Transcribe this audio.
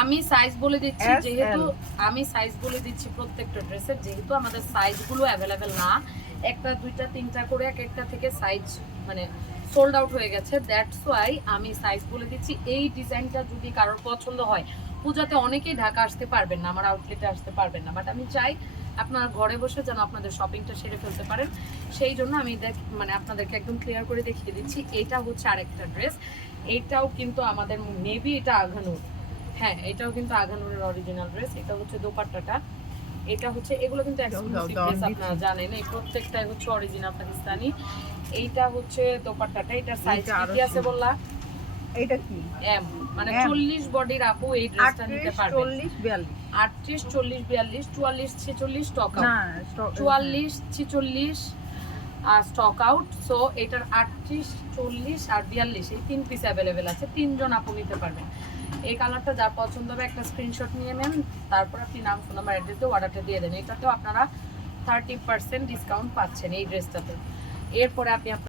আমি সাইজ বলে দিচ্ছি, যেহেতু আমি সাইজ বলে দিচ্ছি প্রত্যেকটা ড্রেসের, যেহেতু আমাদের সাইজগুলো অ্যাভেলেবেল না, একটা দুইটা তিনটা করে এক একটা থেকে সাইজ মানে সোল্ড আউট হয়ে গেছে, দ্যাটস ওয়াই আমি সাইজ বলে দিচ্ছি। এই ডিজাইনটা যদি কারোর পছন্দ হয়, পূজাতে অনেকেই ঢাকা আসতে পারবেন না, আমার আউটলেটে আসতে পারবেন না, বাট আমি চাই আপনারা ঘরে বসে যেন আপনাদের শপিংটা সেরে ফেলতে পারেন। সেই জন্য আমি মানে আপনাদেরকে একদম ক্লিয়ার করে দেখিয়ে দিচ্ছি। এটা হচ্ছে আরেকটা ড্রেস, এটাও কিন্তু আমাদের মেবি এটা আঘানুর, হ্যাঁ এটাও কিন্তু আঘানুরের অরিজিনাল ড্রেস। এটা হচ্ছে দোপাট্টাটা, এটা হচ্ছে, এগুলো কিন্তু এক্সক্লুসিভ ড্রেস আপনারা জানেন, এই প্রত্যেকটাই হচ্ছে অরিজিনাল পাকিস্তানি। এইটা হচ্ছে দোপাট্টাটা, এটা সাইজ কি আছে বললা? এটা কি এম মানে 40 বডির আপু এই ড্রেসটা নিতে পারবে। 38 40 42 44 46 stock out, 44 46 stock out. So এটার 38 40 আর 42 এই 3 পিস অ্যাভেলেবেল আছে, 3 জন আপু নিতে পারবেন। এই কালারটা যার পছন্দ হবে একটা স্ক্রিনশট নিয়ে নেন, তারপর আপনি নাম ফোন নাম্বার অ্যাড্রেস দিয়ে অর্ডারটা দিয়ে দেন। এটাতেও আপনারা 30% ডিসকাউন্ট পাচ্ছেন এই ড্রেসটাতে। এরপরে আপনি